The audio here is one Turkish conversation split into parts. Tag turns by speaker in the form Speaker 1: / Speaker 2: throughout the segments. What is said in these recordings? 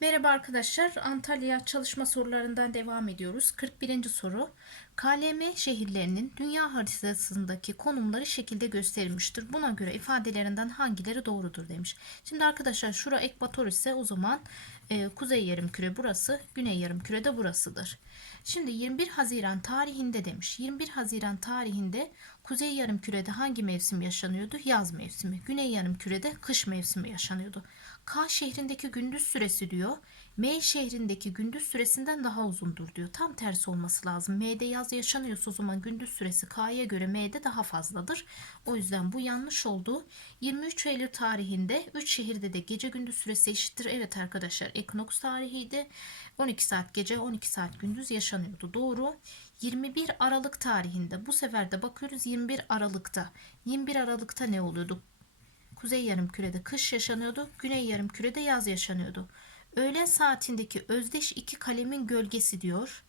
Speaker 1: Merhaba arkadaşlar. Antalya çalışma sorularından devam ediyoruz. 41. soru. KLM şehirlerinin dünya haritasındaki konumları şekilde gösterilmiştir. Buna göre ifadelerinden hangileri doğrudur demiş. Şimdi arkadaşlar şura ekvator ise o zaman e, kuzey yarımküre burası, güney yarımküre de burasıdır. Şimdi 21 Haziran tarihinde demiş. 21 Haziran tarihinde kuzey yarımkürede hangi mevsim yaşanıyordu? Yaz mevsimi. Güney yarımkürede kış mevsimi yaşanıyordu. K şehrindeki gündüz süresi diyor. M şehrindeki gündüz süresinden daha uzundur diyor. Tam tersi olması lazım. M'de yaz yaşanıyorsa o zaman gündüz süresi K'ya göre M'de daha fazladır. O yüzden bu yanlış oldu. 23 Eylül tarihinde 3 şehirde de gece gündüz süresi eşittir. Evet arkadaşlar ekinoks tarihiydi. 12 saat gece 12 saat gündüz yaşanıyordu. Doğru. 21 Aralık tarihinde bu sefer de bakıyoruz 21 Aralık'ta. 21 Aralık'ta ne oluyordu? Kuzey yarımkürede kış yaşanıyordu, güney yarımkürede yaz yaşanıyordu. Öğlen saatindeki özdeş iki kalemin gölgesi diyor.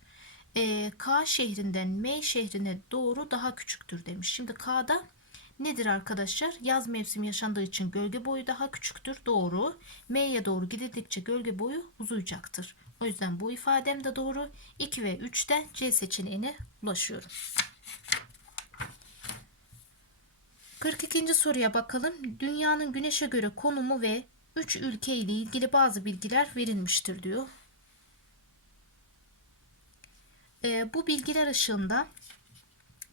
Speaker 1: Ee, K şehrinden M şehrine doğru daha küçüktür demiş. Şimdi K'da nedir arkadaşlar? Yaz mevsimi yaşandığı için gölge boyu daha küçüktür. Doğru. M'ye doğru gidildikçe gölge boyu uzayacaktır. O yüzden bu ifadem de doğru. 2 ve 3'te C seçeneğine ulaşıyorum. 42. soruya bakalım. Dünyanın güneşe göre konumu ve 3 ülke ile ilgili bazı bilgiler verilmiştir diyor. Ee, bu bilgiler ışığında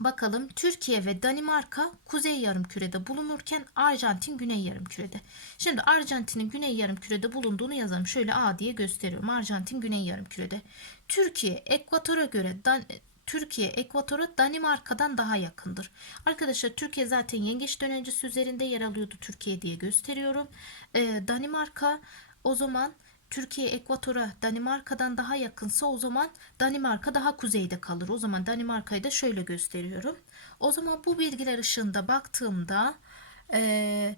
Speaker 1: bakalım Türkiye ve Danimarka kuzey yarımkürede bulunurken Arjantin güney yarımkürede. Şimdi Arjantin'in güney yarımkürede bulunduğunu yazalım. Şöyle A diye gösteriyorum. Arjantin güney yarımkürede. Türkiye ekvatora göre Dan Türkiye ekvatora Danimarka'dan daha yakındır. Arkadaşlar Türkiye zaten yengeç dönencesi üzerinde yer alıyordu. Türkiye diye gösteriyorum. Ee, Danimarka o zaman Türkiye ekvatora Danimarka'dan daha yakınsa o zaman Danimarka daha kuzeyde kalır. O zaman Danimarka'yı da şöyle gösteriyorum. O zaman bu bilgiler ışığında baktığımda ee,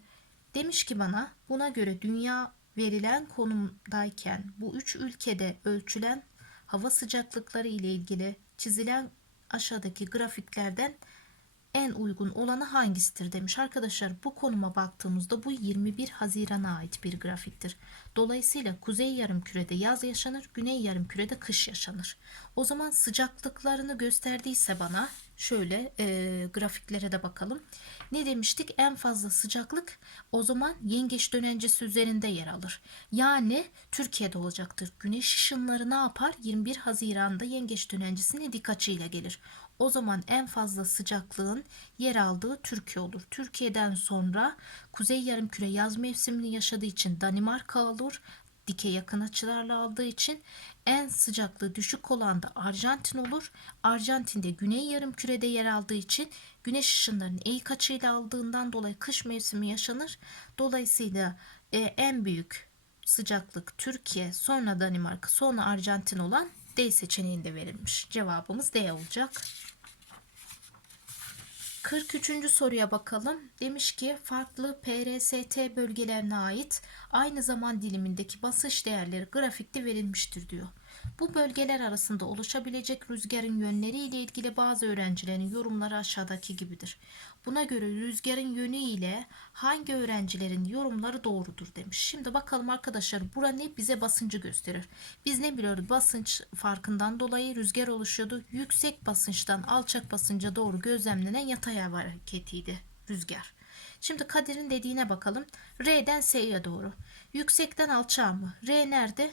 Speaker 1: demiş ki bana buna göre dünya verilen konumdayken bu üç ülkede ölçülen hava sıcaklıkları ile ilgili çizilen aşağıdaki grafiklerden en uygun olanı hangisidir demiş. Arkadaşlar bu konuma baktığımızda bu 21 Haziran'a ait bir grafiktir. Dolayısıyla kuzey yarımkürede yaz yaşanır, güney yarımkürede kış yaşanır. O zaman sıcaklıklarını gösterdiyse bana şöyle e, grafiklere de bakalım. Ne demiştik? En fazla sıcaklık o zaman yengeç dönencesi üzerinde yer alır. Yani Türkiye'de olacaktır. Güneş ışınları ne yapar? 21 Haziran'da yengeç dönencesine dik açıyla gelir. O zaman en fazla sıcaklığın yer aldığı Türkiye olur. Türkiye'den sonra Kuzey Yarımküre yaz mevsimini yaşadığı için Danimarka olur. Dike yakın açılarla aldığı için en sıcaklığı düşük olan da Arjantin olur. Arjantin'de Güney Yarımküre'de yer aldığı için güneş ışınlarını eğik açıyla aldığından dolayı kış mevsimi yaşanır. Dolayısıyla e, en büyük sıcaklık Türkiye, sonra Danimarka, sonra Arjantin olan D seçeneğinde verilmiş. Cevabımız D olacak. 43. soruya bakalım. Demiş ki farklı PRST bölgelerine ait aynı zaman dilimindeki basınç değerleri grafikte verilmiştir diyor. Bu bölgeler arasında oluşabilecek rüzgarın yönleri ile ilgili bazı öğrencilerin yorumları aşağıdaki gibidir. Buna göre rüzgarın yönü ile hangi öğrencilerin yorumları doğrudur demiş. Şimdi bakalım arkadaşlar bura ne bize basıncı gösterir. Biz ne biliyoruz basınç farkından dolayı rüzgar oluşuyordu. Yüksek basınçtan alçak basınca doğru gözlemlenen yatay hareketiydi rüzgar. Şimdi Kadir'in dediğine bakalım. R'den S'ye doğru. Yüksekten alçağa mı? R nerede?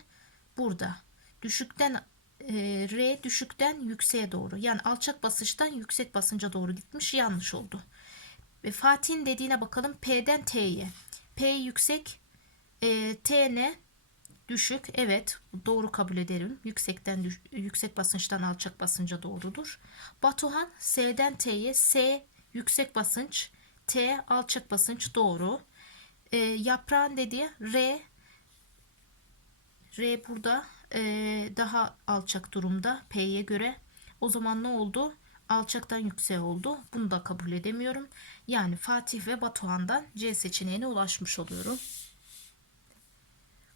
Speaker 1: Burada. Düşükten e, R düşükten yükseğe doğru. Yani alçak basınçtan yüksek basınca doğru gitmiş. Yanlış oldu. Ve Fatih'in dediğine bakalım. P'den T'ye. P yüksek. E, T ne? Düşük. Evet. Doğru kabul ederim. Yüksekten düş- yüksek basınçtan alçak basınca doğrudur. Batuhan S'den T'ye. S yüksek basınç. T alçak basınç doğru. E, yaprağın dediği R R burada daha alçak durumda P'ye göre. O zaman ne oldu? Alçaktan yükseğe oldu. Bunu da kabul edemiyorum. Yani Fatih ve Batuhan'dan C seçeneğine ulaşmış oluyorum.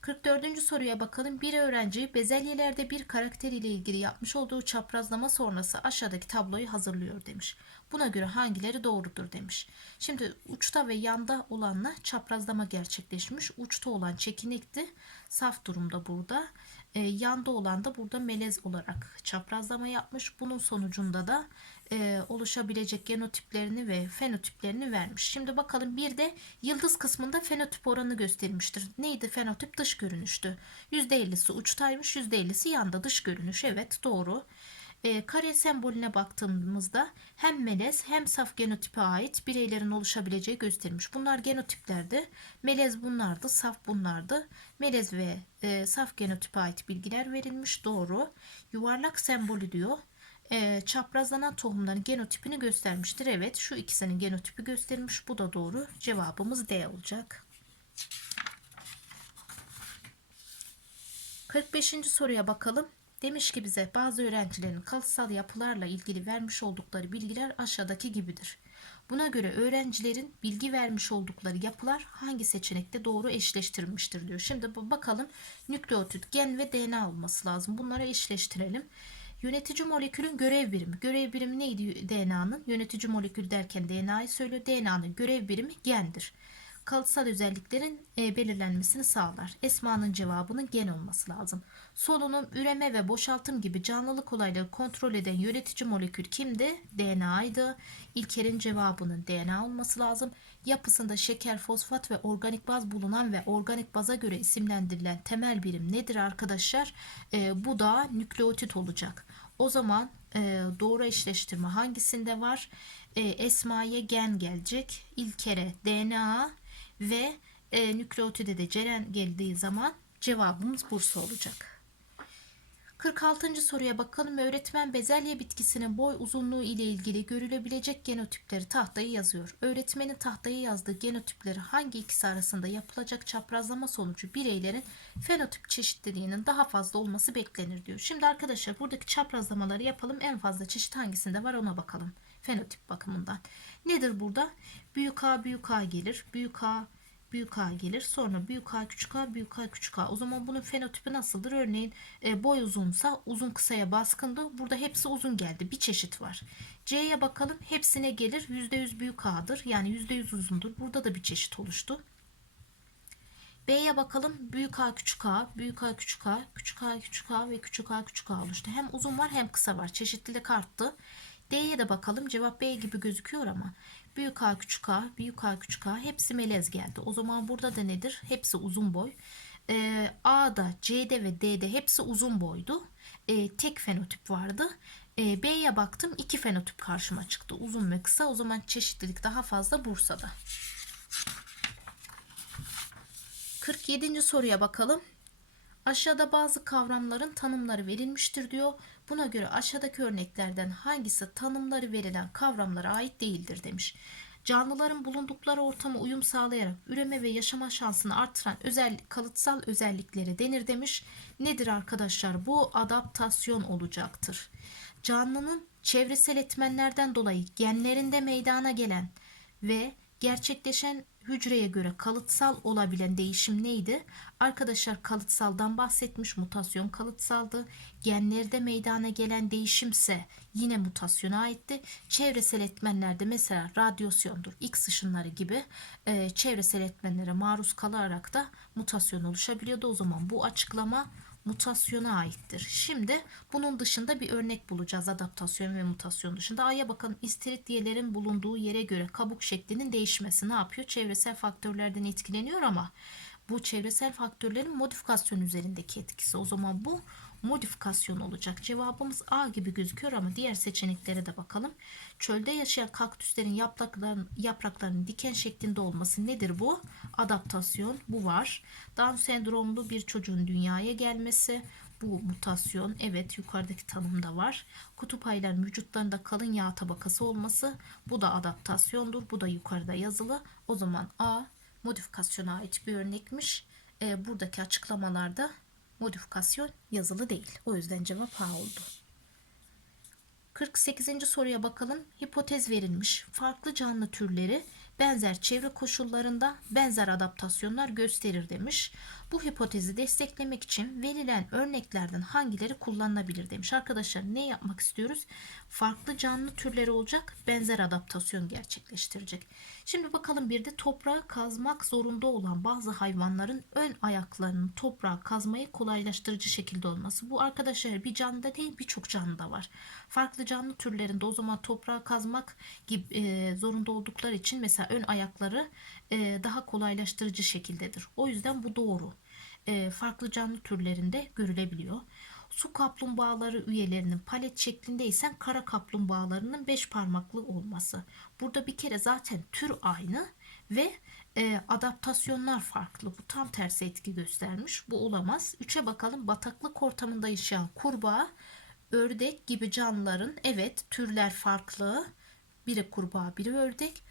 Speaker 1: 44. soruya bakalım. Bir öğrenci bezelyelerde bir karakter ile ilgili yapmış olduğu çaprazlama sonrası aşağıdaki tabloyu hazırlıyor demiş. Buna göre hangileri doğrudur demiş. Şimdi uçta ve yanda olanla çaprazlama gerçekleşmiş. Uçta olan çekinekti. Saf durumda burada. E, yanda olan da burada melez olarak çaprazlama yapmış. Bunun sonucunda da e, oluşabilecek genotiplerini ve fenotiplerini vermiş. Şimdi bakalım bir de yıldız kısmında fenotip oranı gösterilmiştir. Neydi fenotip? Dış görünüştü. %50'si uçtaymış, %50'si yanda dış görünüş. Evet doğru. E, kare sembolüne baktığımızda hem melez hem saf genotipe ait bireylerin oluşabileceği gösterilmiş. Bunlar genotiplerdi. Melez bunlardı, saf bunlardı. Melez ve e, saf genotipe ait bilgiler verilmiş. Doğru. Yuvarlak sembolü diyor. E, çaprazlanan tohumların genotipini göstermiştir. Evet şu ikisinin genotipi göstermiş. Bu da doğru. Cevabımız D olacak. 45. soruya bakalım. Demiş ki bize bazı öğrencilerin kalıtsal yapılarla ilgili vermiş oldukları bilgiler aşağıdaki gibidir. Buna göre öğrencilerin bilgi vermiş oldukları yapılar hangi seçenekte doğru eşleştirilmiştir diyor. Şimdi bakalım nükleotit, gen ve DNA olması lazım. Bunlara eşleştirelim. Yönetici molekülün görev birimi. Görev birimi neydi DNA'nın? Yönetici molekül derken DNA'yı söylüyor. DNA'nın görev birimi gendir kalıtsal özelliklerin e, belirlenmesini sağlar. Esma'nın cevabının gen olması lazım. Solunum, üreme ve boşaltım gibi canlılık olayları kontrol eden yönetici molekül kimdi? DNA'ydı. İlker'in cevabının DNA olması lazım. Yapısında şeker, fosfat ve organik baz bulunan ve organik baza göre isimlendirilen temel birim nedir arkadaşlar? E, bu da nükleotit olacak. O zaman e, doğru eşleştirme hangisinde var? E, Esma'ya gen gelecek. İlker'e DNA ve e, nükleotide de ceren geldiği zaman cevabımız Bursa olacak. 46. soruya bakalım. Öğretmen bezelye bitkisinin boy uzunluğu ile ilgili görülebilecek genotipleri tahtaya yazıyor. Öğretmenin tahtaya yazdığı genotipleri hangi ikisi arasında yapılacak çaprazlama sonucu bireylerin fenotip çeşitliliğinin daha fazla olması beklenir diyor. Şimdi arkadaşlar buradaki çaprazlamaları yapalım. En fazla çeşit hangisinde var ona bakalım. Fenotip bakımından. Nedir burada? Büyük A büyük A gelir. Büyük A büyük A gelir. Sonra büyük A küçük A büyük A küçük A. O zaman bunun fenotipi nasıldır? Örneğin e, boy uzunsa uzun kısaya baskındı. Burada hepsi uzun geldi. Bir çeşit var. C'ye bakalım. Hepsine gelir. %100 büyük A'dır. Yani %100 uzundur. Burada da bir çeşit oluştu. B'ye bakalım. Büyük A küçük A, büyük A küçük A, küçük A küçük A ve küçük A küçük A oluştu. Hem uzun var hem kısa var. Çeşitlilik arttı. D'ye de bakalım. Cevap B gibi gözüküyor ama büyük A küçük A, büyük A küçük A hepsi melez geldi. O zaman burada da nedir? Hepsi uzun boy. Ee, A'da, C'de ve D'de hepsi uzun boydu. Ee, tek fenotip vardı. Ee, B'ye baktım iki fenotip karşıma çıktı. Uzun ve kısa. O zaman çeşitlilik daha fazla Bursa'da. 47. soruya bakalım. Aşağıda bazı kavramların tanımları verilmiştir diyor. Buna göre aşağıdaki örneklerden hangisi tanımları verilen kavramlara ait değildir demiş. Canlıların bulundukları ortama uyum sağlayarak üreme ve yaşama şansını artıran özel kalıtsal özellikleri denir demiş. Nedir arkadaşlar? Bu adaptasyon olacaktır. Canlının çevresel etmenlerden dolayı genlerinde meydana gelen ve gerçekleşen hücreye göre kalıtsal olabilen değişim neydi? Arkadaşlar kalıtsaldan bahsetmiş. Mutasyon kalıtsaldı. Genlerde meydana gelen değişimse yine mutasyona aitti. Çevresel etmenlerde mesela radyasyondur, X ışınları gibi e, çevresel etmenlere maruz kalarak da mutasyon oluşabiliyordu. O zaman bu açıklama mutasyona aittir. Şimdi bunun dışında bir örnek bulacağız adaptasyon ve mutasyon dışında. A'ya bakalım istiridyelerin bulunduğu yere göre kabuk şeklinin değişmesi ne yapıyor? Çevresel faktörlerden etkileniyor ama bu çevresel faktörlerin modifikasyon üzerindeki etkisi. O zaman bu modifikasyon olacak. Cevabımız A gibi gözüküyor ama diğer seçeneklere de bakalım. Çölde yaşayan kaktüslerin yaprakların, yapraklarının diken şeklinde olması nedir bu? Adaptasyon bu var. Down sendromlu bir çocuğun dünyaya gelmesi bu mutasyon evet yukarıdaki tanımda var. Kutup ayların vücutlarında kalın yağ tabakası olması bu da adaptasyondur. Bu da yukarıda yazılı. O zaman A modifikasyona ait bir örnekmiş. E, buradaki açıklamalarda modifikasyon yazılı değil. O yüzden cevap A oldu. 48. soruya bakalım. Hipotez verilmiş. Farklı canlı türleri benzer çevre koşullarında benzer adaptasyonlar gösterir demiş. Bu hipotezi desteklemek için verilen örneklerden hangileri kullanılabilir demiş. Arkadaşlar ne yapmak istiyoruz? Farklı canlı türleri olacak, benzer adaptasyon gerçekleştirecek. Şimdi bakalım bir de toprağı kazmak zorunda olan bazı hayvanların ön ayaklarının toprağı kazmayı kolaylaştırıcı şekilde olması. Bu arkadaşlar bir canlıda değil birçok canlıda var. Farklı canlı türlerinde o zaman toprağı kazmak gibi e, zorunda oldukları için mesela ön ayakları e, daha kolaylaştırıcı şekildedir. O yüzden bu doğru. E, farklı canlı türlerinde görülebiliyor. Su kaplumbağaları üyelerinin palet şeklinde ise kara kaplumbağalarının beş parmaklı olması. Burada bir kere zaten tür aynı ve e, adaptasyonlar farklı. Bu tam tersi etki göstermiş. Bu olamaz. Üçe bakalım. Bataklık ortamında yaşayan kurbağa, ördek gibi canlıların evet türler farklı. Biri kurbağa, biri ördek.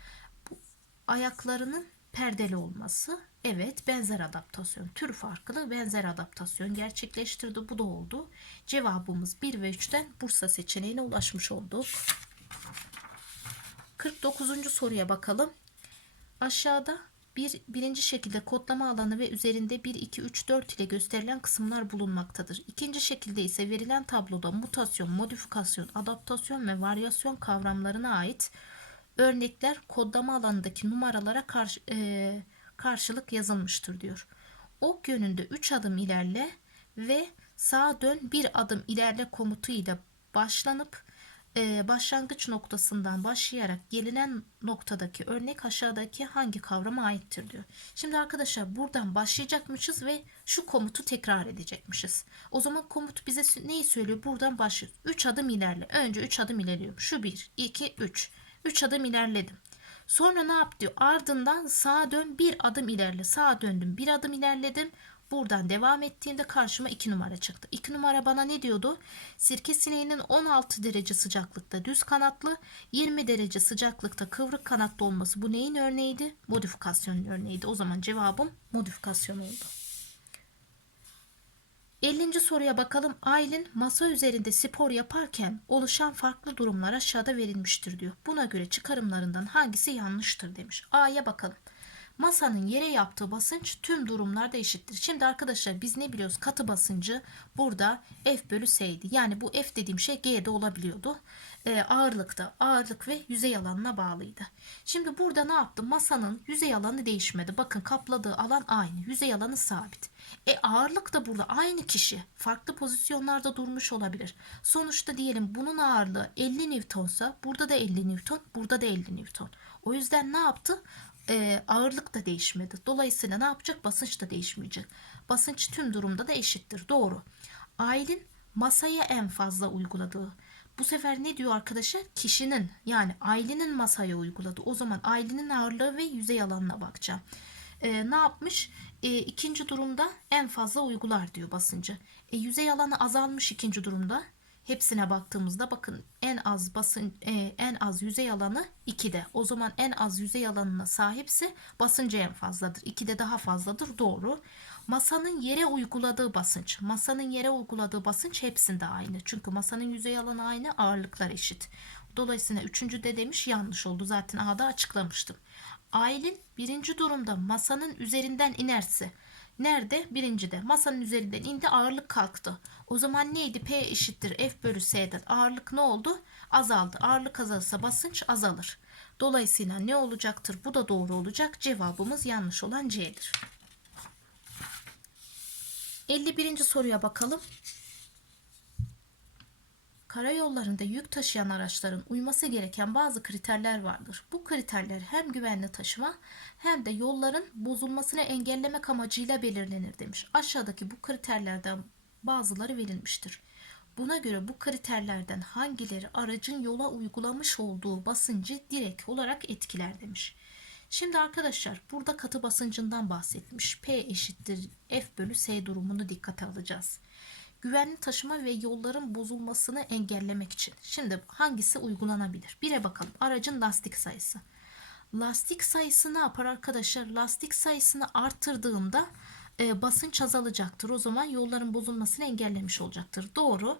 Speaker 1: Ayaklarının perdeli olması. Evet benzer adaptasyon. Tür farklı benzer adaptasyon gerçekleştirdi. Bu da oldu. Cevabımız 1 ve 3'ten Bursa seçeneğine ulaşmış olduk. 49. soruya bakalım. Aşağıda bir birinci şekilde kodlama alanı ve üzerinde 1, 2, 3, 4 ile gösterilen kısımlar bulunmaktadır. İkinci şekilde ise verilen tabloda mutasyon, modifikasyon, adaptasyon ve varyasyon kavramlarına ait örnekler kodlama alanındaki numaralara karşı, e, karşılık yazılmıştır diyor. Ok yönünde 3 adım ilerle ve sağa dön bir adım ilerle komutu ile başlanıp e, başlangıç noktasından başlayarak gelinen noktadaki örnek aşağıdaki hangi kavrama aittir diyor. Şimdi arkadaşlar buradan başlayacakmışız ve şu komutu tekrar edecekmişiz. O zaman komut bize neyi söylüyor? Buradan başlıyoruz. 3 adım ilerle. Önce 3 adım ilerliyorum. Şu 1, 2, 3. 3 adım ilerledim. Sonra ne yap diyor? Ardından sağa dön bir adım ilerle. Sağa döndüm bir adım ilerledim. Buradan devam ettiğimde karşıma 2 numara çıktı. 2 numara bana ne diyordu? Sirke sineğinin 16 derece sıcaklıkta düz kanatlı, 20 derece sıcaklıkta kıvrık kanatlı olması bu neyin örneğiydi? Modifikasyonun örneğiydi. O zaman cevabım modifikasyon oldu. 50. soruya bakalım. Aylin masa üzerinde spor yaparken oluşan farklı durumlar aşağıda verilmiştir diyor. Buna göre çıkarımlarından hangisi yanlıştır demiş. A'ya bakalım. Masanın yere yaptığı basınç tüm durumlarda eşittir. Şimdi arkadaşlar biz ne biliyoruz? Katı basıncı burada F bölü S'ydi. Yani bu F dediğim şey G'de olabiliyordu. Ee, ağırlıkta ağırlık ve yüzey alanına bağlıydı. Şimdi burada ne yaptı? Masanın yüzey alanı değişmedi. Bakın kapladığı alan aynı. Yüzey alanı sabit. E ağırlık da burada aynı kişi farklı pozisyonlarda durmuş olabilir. Sonuçta diyelim bunun ağırlığı 50 Newton'sa burada da 50 Newton, burada da 50 Newton. O yüzden ne yaptı? Ee, ağırlık da değişmedi. Dolayısıyla ne yapacak? Basınç da değişmeyecek. Basınç tüm durumda da eşittir. Doğru. Aylin masaya en fazla uyguladığı. Bu sefer ne diyor arkadaşlar? Kişinin yani ailenin masaya uyguladığı. O zaman ailenin ağırlığı ve yüzey alanına bakacağım. Ee, ne yapmış? Ee, ikinci durumda en fazla uygular diyor basıncı. E, yüzey alanı azalmış ikinci durumda. Hepsine baktığımızda bakın en az basın e, en az yüzey alanı 2'de. O zaman en az yüzey alanına sahipse basıncı en fazladır. 2'de daha fazladır. Doğru. Masanın yere uyguladığı basınç. Masanın yere uyguladığı basınç hepsinde aynı. Çünkü masanın yüzey alanı aynı, ağırlıklar eşit. Dolayısıyla üçüncü de demiş yanlış oldu. Zaten A'da açıklamıştım. Aylin birinci durumda masanın üzerinden inerse Nerede? Birincide. Masanın üzerinden indi ağırlık kalktı. O zaman neydi? P eşittir F bölü S'den. Ağırlık ne oldu? Azaldı. Ağırlık azalırsa basınç azalır. Dolayısıyla ne olacaktır? Bu da doğru olacak. Cevabımız yanlış olan C'dir. 51. soruya bakalım. Karayollarında yük taşıyan araçların uyması gereken bazı kriterler vardır. Bu kriterler hem güvenli taşıma hem de yolların bozulmasını engellemek amacıyla belirlenir demiş. Aşağıdaki bu kriterlerden bazıları verilmiştir. Buna göre bu kriterlerden hangileri aracın yola uygulamış olduğu basıncı direkt olarak etkiler demiş. Şimdi arkadaşlar burada katı basıncından bahsetmiş. P eşittir F bölü S durumunu dikkate alacağız güvenli taşıma ve yolların bozulmasını engellemek için. Şimdi hangisi uygulanabilir? Bire bakalım. Aracın lastik sayısı. Lastik sayısı ne yapar arkadaşlar? Lastik sayısını arttırdığımda e, basınç azalacaktır. O zaman yolların bozulmasını engellemiş olacaktır. Doğru.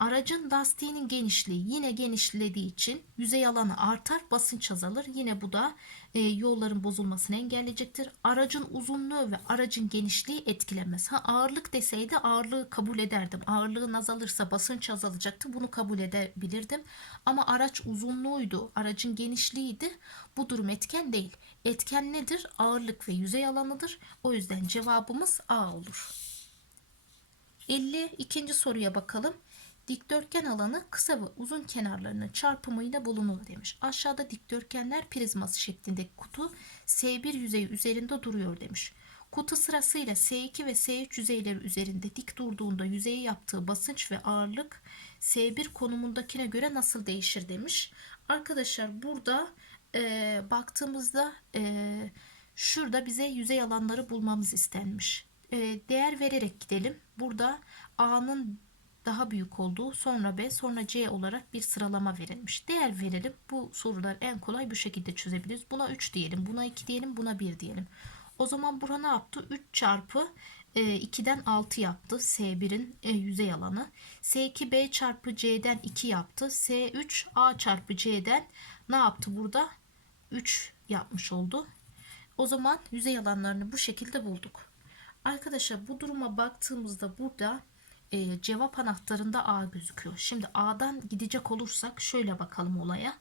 Speaker 1: Aracın lastiğinin genişliği yine genişlediği için yüzey alanı artar, basınç azalır. Yine bu da e, yolların bozulmasını engelleyecektir. Aracın uzunluğu ve aracın genişliği etkilenmez. Ha ağırlık deseydi ağırlığı kabul ederdim. Ağırlığın azalırsa basınç azalacaktı. Bunu kabul edebilirdim. Ama araç uzunluğuydu, aracın genişliğiydi. Bu durum etken değil. Etken nedir? Ağırlık ve yüzey alanıdır. O yüzden cevabımız A olur. 52. soruya bakalım. Dikdörtgen alanı kısa ve uzun kenarlarının çarpımıyla bulunur demiş. Aşağıda dikdörtgenler prizması şeklindeki kutu S1 yüzeyi üzerinde duruyor demiş. Kutu sırasıyla S2 ve S3 yüzeyleri üzerinde dik durduğunda yüzeye yaptığı basınç ve ağırlık S1 konumundakine göre nasıl değişir demiş. Arkadaşlar burada e, baktığımızda e, şurada bize yüzey alanları bulmamız istenmiş. E, değer vererek gidelim. Burada A'nın daha büyük olduğu sonra B sonra C olarak bir sıralama verilmiş. Değer verelim. Bu sorular en kolay bu şekilde çözebiliriz. Buna 3 diyelim, buna 2 diyelim, buna 1 diyelim. O zaman bura ne yaptı? 3 çarpı e, 2'den 6 yaptı. S1'in e, yüzey alanı. S2 B çarpı C'den 2 yaptı. S3 A çarpı C'den ne yaptı burada? 3 yapmış oldu. O zaman yüzey alanlarını bu şekilde bulduk. Arkadaşlar bu duruma baktığımızda burada e, cevap anahtarında A gözüküyor. Şimdi A'dan gidecek olursak şöyle bakalım olaya.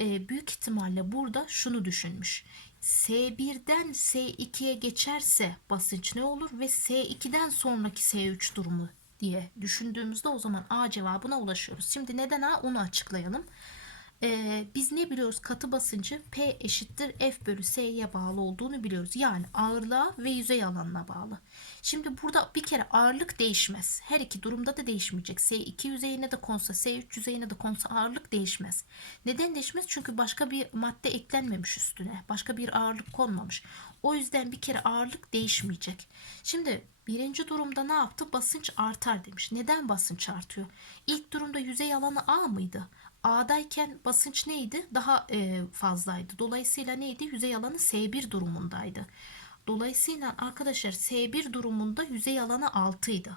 Speaker 1: E, büyük ihtimalle burada şunu düşünmüş. S1'den S2'ye geçerse basınç ne olur ve S2'den sonraki S3 durumu diye düşündüğümüzde o zaman A cevabına ulaşıyoruz. Şimdi neden A onu açıklayalım. Ee, biz ne biliyoruz? Katı basıncı P eşittir F bölü S'ye bağlı olduğunu biliyoruz. Yani ağırlığa ve yüzey alanına bağlı. Şimdi burada bir kere ağırlık değişmez. Her iki durumda da değişmeyecek. S2 yüzeyine de konsa, S3 yüzeyine de konsa ağırlık değişmez. Neden değişmez? Çünkü başka bir madde eklenmemiş üstüne. Başka bir ağırlık konmamış. O yüzden bir kere ağırlık değişmeyecek. Şimdi birinci durumda ne yaptı? Basınç artar demiş. Neden basınç artıyor? İlk durumda yüzey alanı A mıydı? A'dayken basınç neydi? Daha e, fazlaydı. Dolayısıyla neydi? Yüzey alanı S1 durumundaydı. Dolayısıyla arkadaşlar S1 durumunda yüzey alanı 6 idi.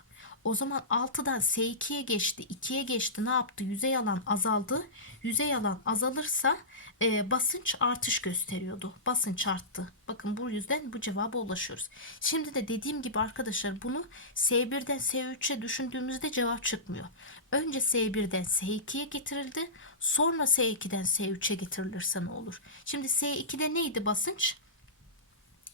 Speaker 1: O zaman 6'dan S2'ye geçti, 2'ye geçti. Ne yaptı? Yüzey alan azaldı. Yüzey alan azalırsa e, basınç artış gösteriyordu. Basınç arttı. Bakın bu yüzden bu cevaba ulaşıyoruz. Şimdi de dediğim gibi arkadaşlar bunu S1'den S3'e düşündüğümüzde cevap çıkmıyor. Önce S1'den S2'ye getirildi. Sonra S2'den S3'e getirilirse ne olur? Şimdi S2'de neydi basınç?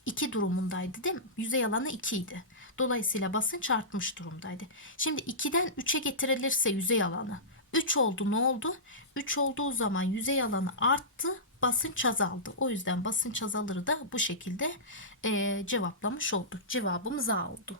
Speaker 1: 2 durumundaydı değil mi? Yüzey alanı 2 idi. Dolayısıyla basınç artmış durumdaydı. Şimdi 2'den 3'e getirilirse yüzey alanı 3 oldu ne oldu? 3 olduğu zaman yüzey alanı arttı basınç azaldı. O yüzden basınç azalır da bu şekilde e, cevaplamış olduk. Cevabımız A oldu.